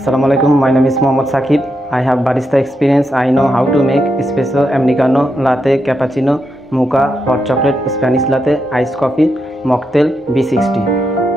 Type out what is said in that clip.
Assalamualaikum. My name is Mohammad Sakib. I have barista experience. I know how to make espresso, americano, latte, cappuccino, mocha, hot chocolate, Spanish latte, iced coffee, mocktail, B60.